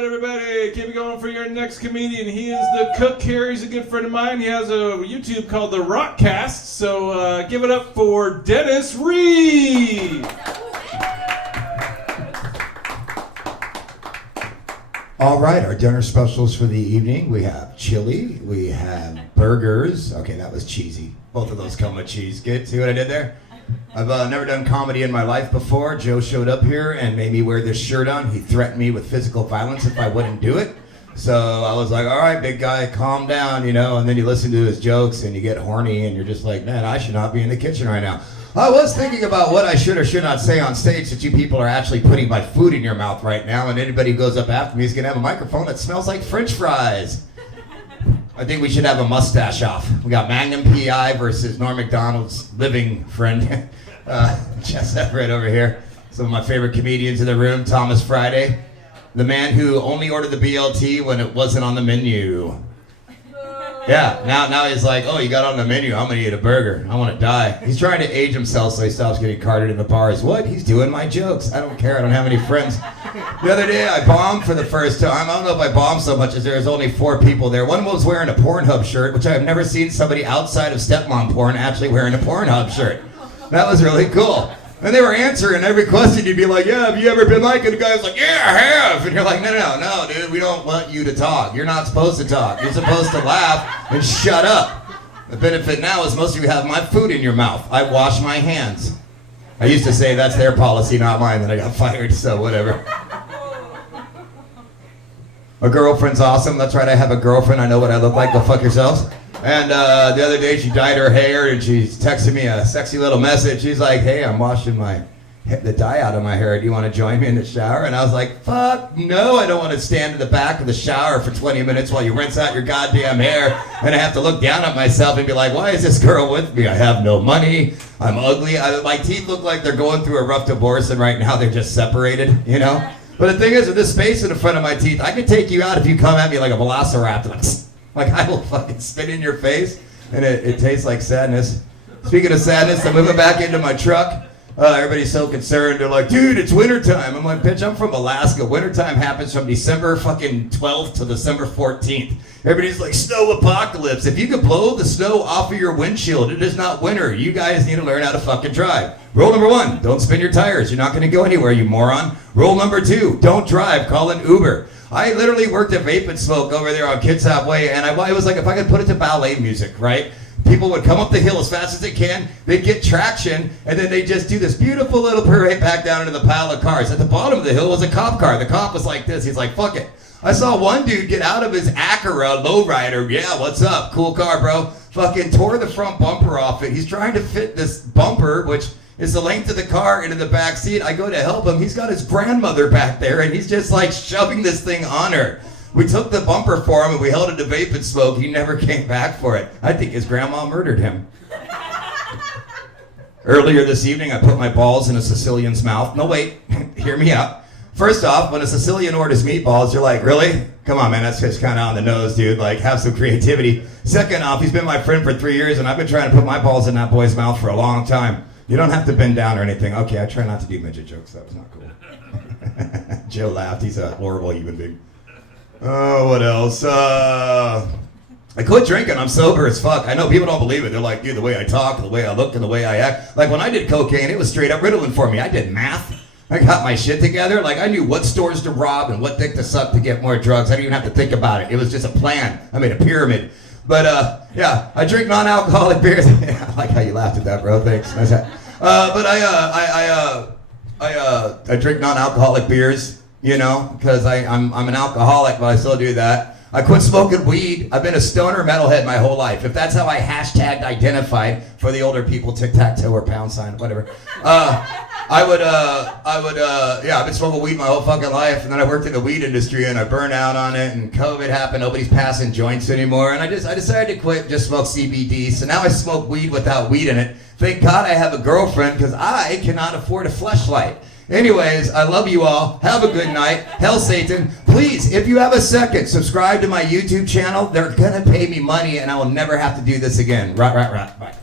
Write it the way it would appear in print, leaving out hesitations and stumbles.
right, everybody, keep it going for your next comedian. He is the cook here. He's a good friend of mine. He has a YouTube called the Rottcast. So give it up for Dennis Reed. All right, our dinner specials for the evening. We have chili, we have burgers. Okay, that was cheesy. Both of those come with cheese. Get see what I did there? I've never done comedy in my life before. Joe showed up here and made me wear this shirt on. He threatened me with physical violence if I wouldn't do it. So I was like, all right, big guy, calm down, you know, and then you listen to his jokes and you get horny and you're just like, man, I should not be in the kitchen right now. I was thinking about what I should or should not say on stage that you people are actually putting my food in your mouth right now, and anybody who goes up after me is going to have a microphone that smells like French fries. I think we should have a mustache off. We got Magnum P.I. versus Norm Macdonald's living friend, Jess Everett over here. Some of my favorite comedians in the room, Thomas Friday, the man who only ordered the BLT when it wasn't on the menu. Yeah, now he's like, oh, you got on the menu, I'm gonna eat a burger. I wanna die. He's trying to age himself so he stops getting carted in the bars. What? He's doing my jokes. I don't care, I don't have any friends. The other day I bombed for the first time. I don't know if I bombed so much as there was only 4 people there. One was wearing a Pornhub shirt, which I have never seen somebody outside of stepmom porn actually wearing a Pornhub shirt. That was really cool. And they were answering every question. You'd be like, yeah, have you ever been like? And the guy was like, yeah, I have. And you're like, no, dude, we don't want you to talk. You're not supposed to talk. You're supposed to laugh and shut up. The benefit now is most of you have my food in your mouth. I wash my hands. I used to say that's their policy, not mine. Then I got fired, so whatever. A girlfriend's awesome. That's right, I have a girlfriend. I know what I look like. Go fuck yourselves. And the other day she dyed her hair and she texted me a sexy little message. She's like, hey, I'm washing the dye out of my hair. Do you want to join me in the shower? And I was like, fuck no, I don't want to stand in the back of the shower for 20 minutes while you rinse out your goddamn hair. And I have to look down at myself and be like, why is this girl with me? I have no money. I'm ugly. My teeth look like they're going through a rough divorce and right now they're just separated, you know? But the thing is, with this space in the front of my teeth, I could take you out if you come at me like a velociraptor. Like I will fucking spit in your face, and it tastes like sadness. Speaking of sadness, I'm moving back into my truck. Everybody's so concerned. They're like, dude, it's wintertime. I'm like, bitch, I'm from Alaska. Wintertime happens from December fucking 12th to December 14th. Everybody's like, snow apocalypse. If you could blow the snow off of your windshield, it is not winter. You guys need to learn how to fucking drive. Rule number 1, don't spin your tires. You're not going to go anywhere, you moron. Rule number 2, don't drive. Call an Uber. I literally worked at Vape and Smoke over there on Kitsap Way, and it was like if I could put it to ballet music, right? People would come up the hill as fast as they can, they'd get traction, and then they'd just do this beautiful little parade back down into the pile of cars. At the bottom of the hill was a cop car. The cop was like this. He's like, fuck it. I saw one dude get out of his Acura lowrider. Yeah, what's up? Cool car, bro. Fucking tore the front bumper off it. He's trying to fit this bumper, which is the length of the car into the back seat. I go to help him. He's got his grandmother back there, and he's just like shoving this thing on her. We took the bumper for him, and we held it to Vape and Smoke. He never came back for it. I think his grandma murdered him. Earlier this evening, I put my balls in a Sicilian's mouth. No, wait. Hear me out. First off, when a Sicilian orders meatballs, you're like, really? Come on, man, that's just kind of on the nose, dude. Like, have some creativity. Second off, he's been my friend for 3 years, and I've been trying to put my balls in that boy's mouth for a long time. You don't have to bend down or anything. Okay, I try not to do midget jokes. That was not cool. Joe laughed. He's a horrible human being. Oh, what else? I quit drinking. I'm sober as fuck. I know people don't believe it. They're like, dude, the way I talk, the way I look, and the way I act. Like when I did cocaine, it was straight up Ritalin for me. I did math. I got my shit together. Like I knew what stores to rob and what dick to suck to get more drugs. I didn't even have to think about it. It was just a plan. I made a pyramid. But yeah, I drink non-alcoholic beers. I like how you laughed at that, bro. Thanks. Nice hat. But I drink non-alcoholic beers, you know, because I'm an alcoholic, but I still do that. I quit smoking weed. I've been a stoner metalhead my whole life. If that's how I hashtagged identified for the older people, tic-tac-toe or pound sign, whatever. Yeah, I've been smoking weed my whole fucking life, and then I worked in the weed industry, and I burned out on it, and COVID happened, nobody's passing joints anymore, and I decided to quit, just smoke CBD, so now I smoke weed without weed in it. Thank God I have a girlfriend, because I cannot afford a fleshlight. Anyways, I love you all. Have a good night. Hell, Satan. Please, if you have a second, subscribe to my YouTube channel. They're gonna pay me money, and I will never have to do this again. Right. Bye.